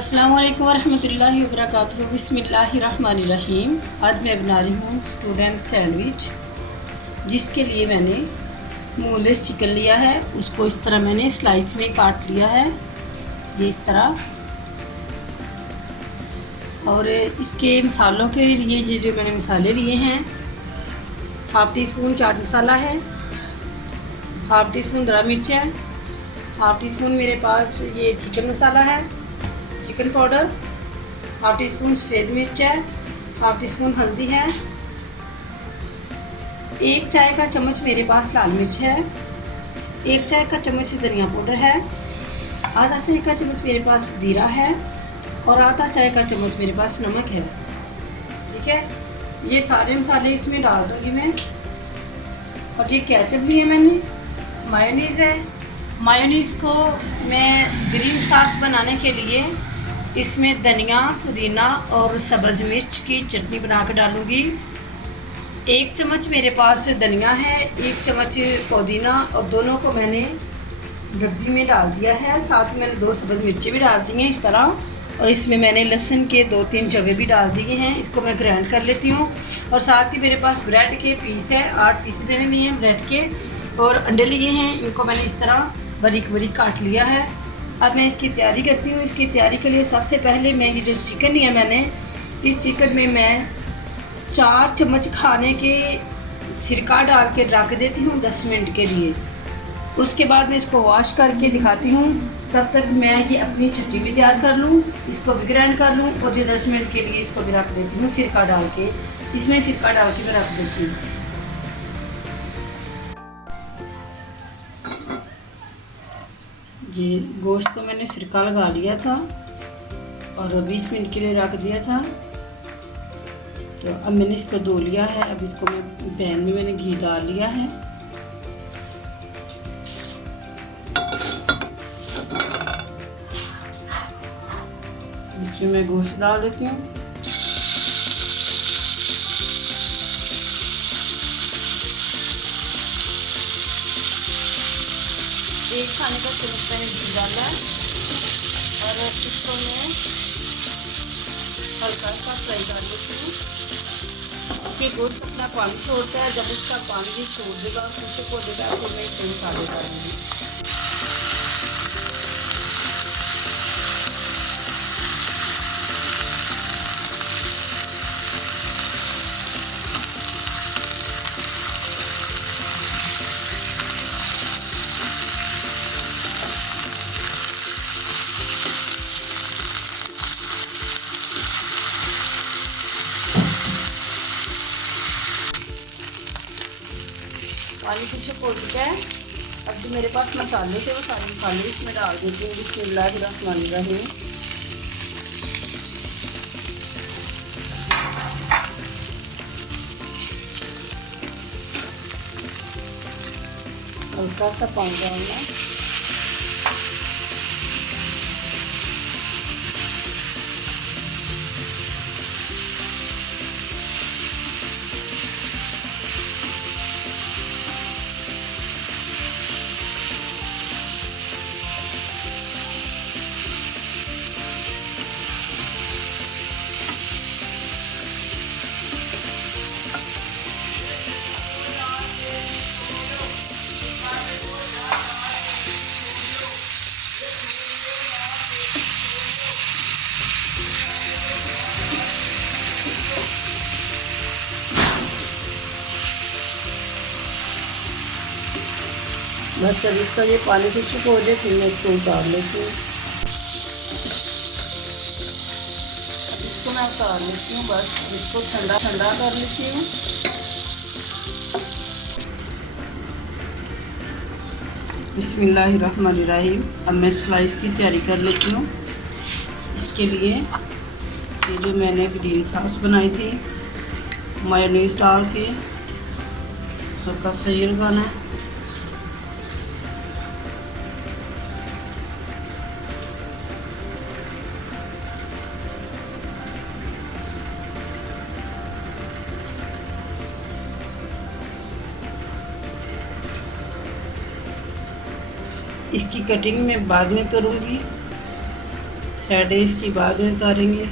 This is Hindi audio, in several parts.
अस्सलाम वालेकुम वरहमतुल्लाहि वबरकातुहू। बिस्मिल्लाहिर्रहमानिर्रहीम। आज मैं बना रही हूँ स्टूडेंट सैंडविच, जिसके लिए मैंने मूनलेस चिकन लिया है। उसको इस तरह मैंने स्लाइस में काट लिया है, ये इस तरह। और इसके मसालों के लिए ये जो मैंने मसाले लिए हैं, half tea spoon chaat masala है, हाफ़ टी स्पून दरा मिर्च है, हाफ़ टी स्पून मेरे पास ये चिकन मसाला है, chicken powder, half tea spoon सफ़ेद मिर्च है, हाफ़ टी स्पून हल्दी है, 1 चाय का चम्मच मेरे पास लाल मिर्च है, 1 चाय का चम्मच धनिया पाउडर है, आधा चाय का चम्मच मेरे पास जीरा है और आधा चाय का चम्मच मेरे पास नमक है। ठीक है, ये सारे मसाले इसमें डाल दूँगी मैं। और ये केचप भी है मैंने, मायोनीज़ है। मायोनीज़ को मैं ग्रीन सॉस बनाने के लिए इसमें धनिया, पुदीना और सब्ज़ मिर्च की चटनी बना कर डालूँगी। 1 चम्मच मेरे पास धनिया है, 1 चम्मच पुदीना, और दोनों को मैंने डब्बी में डाल दिया है। साथ में मैंने 2 सब्ज़ मिर्ची भी डाल दी हैं इस तरह। और इसमें मैंने लहसुन के 2-3 जवे भी डाल दिए हैं। इसको मैं ग्राइंड कर लेती हूँ। और साथ ही मेरे पास ब्रेड के पीस हैं, 8 पीस मैंने लिए हैं ब्रेड के। और अंडे लिए हैं, इनको मैंने इस तरह बारीक बारीक काट लिया है। अब मैं इसकी तैयारी करती हूँ। इसकी तैयारी के लिए सबसे पहले मैं ये जो चिकन लिया मैंने, इस चिकन में मैं 4 चम्मच खाने के सिरका डाल के रख देती हूँ 10 मिनट के लिए। उसके बाद मैं इसको वॉश करके दिखाती हूँ। तब तक मैं ये अपनी चटनी भी तैयार कर लूँ, इसको भी ग्राइंड कर लूँ। और ये 10 मिनट के लिए इसको भी रख देती हूँ सिरका डाल के। इसमें सिरका डाल के मैं रख देती हूँ। जी, गोश्त को मैंने सिरका लगा लिया था और 20 मिनट के लिए रख दिया था। तो अब मैंने इसको धो लिया है। अब इसको मैं पैन में मैंने घी डाल लिया है। इसमें मैं गोश्त डाल देती हूँ। एक खाने का चम्मच मैंने घी डाला है और इसको मैं हल्का सा फ्राई कर लेती हूँ। क्योंकि गोश्त अपना पानी छोड़ता है, जब उसका पानी छोड़ देगा, खुश्क हो देगा, तो मैं इसमें मसाले डालूँगी। पानी खुश्क हो चुका है। अब जो मेरे पास मसाले थे वो सारे मसाले इसमें डाल देती हूँ। बिस्मिल्लाहिर्रहमानिर्रहीम। हल्का सा पानी डालना। बस जब इसका ये पानी खुश्क हो जाए फिर मैं इसको उतार लेती हूँ। इसको मैं उतार लेती हूँ। बस इसको ठंडा ठंडा कर लेती हूँ। बिस्मिल्लाहिर्रहमानिर्रहीम। अब मैं स्लाइस की तैयारी कर लेती हूँ। इसके लिए ये जो मैंने ग्रीन सॉस बनाई थी, मायोनीज़ डाल के हल्का सा ये लगाना है। इसकी कटिंग मैं बाद में करूँगी। साइडें इसकी बाद में उतारेंगे।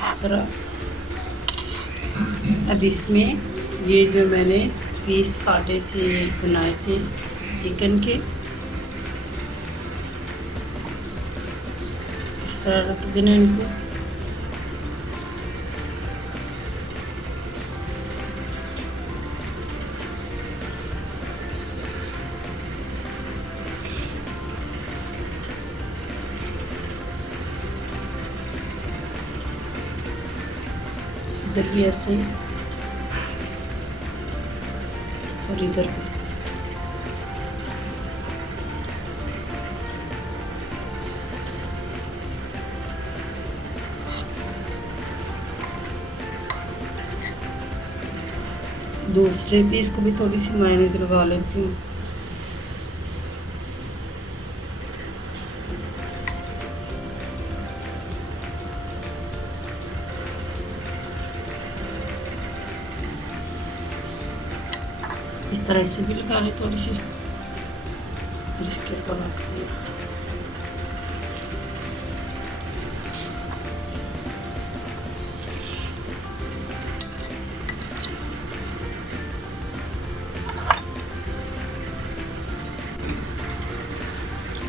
इस तरह। अब इसमें ये जो मैंने पीस काटे थे, बनाए थे चिकन के, इस तरह रख देना इनको। इधर भी ऐसे ही और इधर भी। दूसरे पीस को भी थोड़ी सी मेयोनेज़ लगा लेती हूँ। इस तरह से भी लगा ली थोड़ी सी, और इसके ऊपर रख दिया।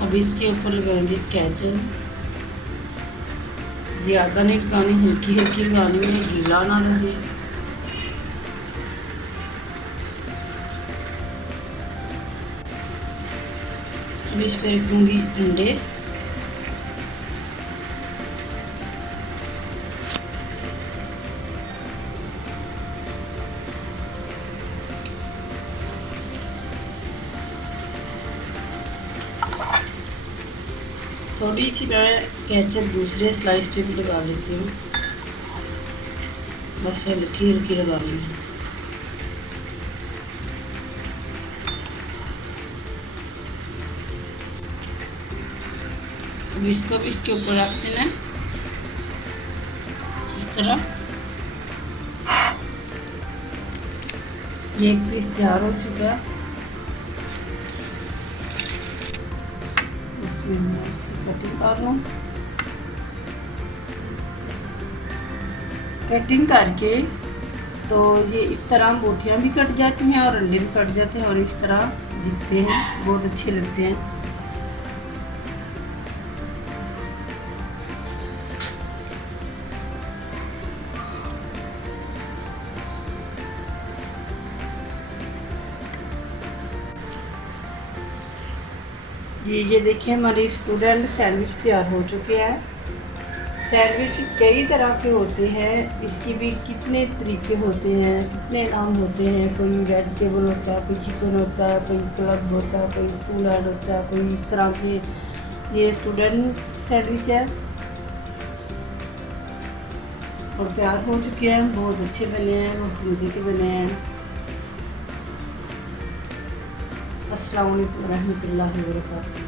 अब इसके ऊपर लगाएंगे केचप। ज़्यादा नहीं लगानी, हल्की हल्की लगानी है, गीला ना लगे। अब इस पर रखूँगी अंडे। थोड़ी सी मैं केचप दूसरे स्लाइस पे भी लगा लेती हूँ, बस हल्की हल्की लगानी है। अब इसको भी इसके ऊपर रख देना है इस तरह। ये एक पीस तैयार हो चुका है। इसमें मैं इसकी कटिंग कर लूँ। कटिंग करके तो ये इस तरह बोटियाँ भी कट जाती हैं और अंडे भी कट जाते हैं और इस तरह दिखते हैं, बहुत अच्छे लगते हैं। ये देखिए हमारे स्टूडेंट सैंडविच तैयार हो चुके हैं। सैंडविच कई तरह के होते हैं, इसकी भी कितने तरीके होते हैं, कितने नाम होते हैं। कोई वेजिटेबल होता है, कोई चिकन होता है, कोई क्लब होता है, कोई स्कूल ऐड होता है, कोई इस तरह के। ये स्टूडेंट सैंडविच है और तैयार हो चुके हैं, बहुत अच्छे बने हैं, बहुत मज़े के बने हैं। अस्सलाम वालेकुम रहमतुल्लाहि व बरकातहू।